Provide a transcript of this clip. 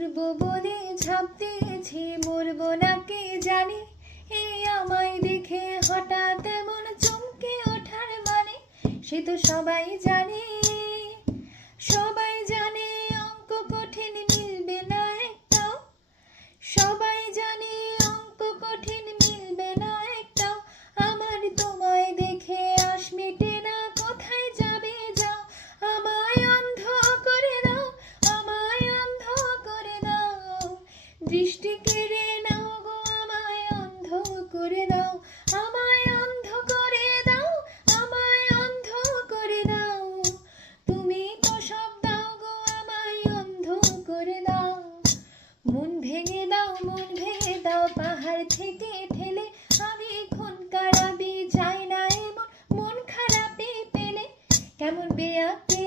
উড়বো বলে ঝাঁপ দিয়েছি, মরবো না কে জানে। এই আমায় দেখে হঠাৎ এমন চমকে ওঠার মানে, সে তো সবাই জানে। সবাই জানে অঙ্ক কঠিন, মিলবে না একটাও। সবাই জানে অঙ্ক কঠিন, মিলবে না একটাও। আমার তোমায় দেখে আশ মেটে না, কোথায় যাবে যাও। আমায় অন্ধ করে দাও, আমায় অন্ধ করে দাও। দৃষ্টি কেড়ে নাও গো, আমায় অন্ধ করে দাও। আমায় অন্ধ করে দাও, আমায় অন্ধ করে দাও। তুমি তো সব দাও গো, আমায় অন্ধ করে দাও। মন ভেঙে দাও, মন ভেঙে দাও, পাহাড় থেকে ঠেলে। আমি খুন খারাপি চাই না এমন মন খারাপি পেলে। কেমন বেয়াকে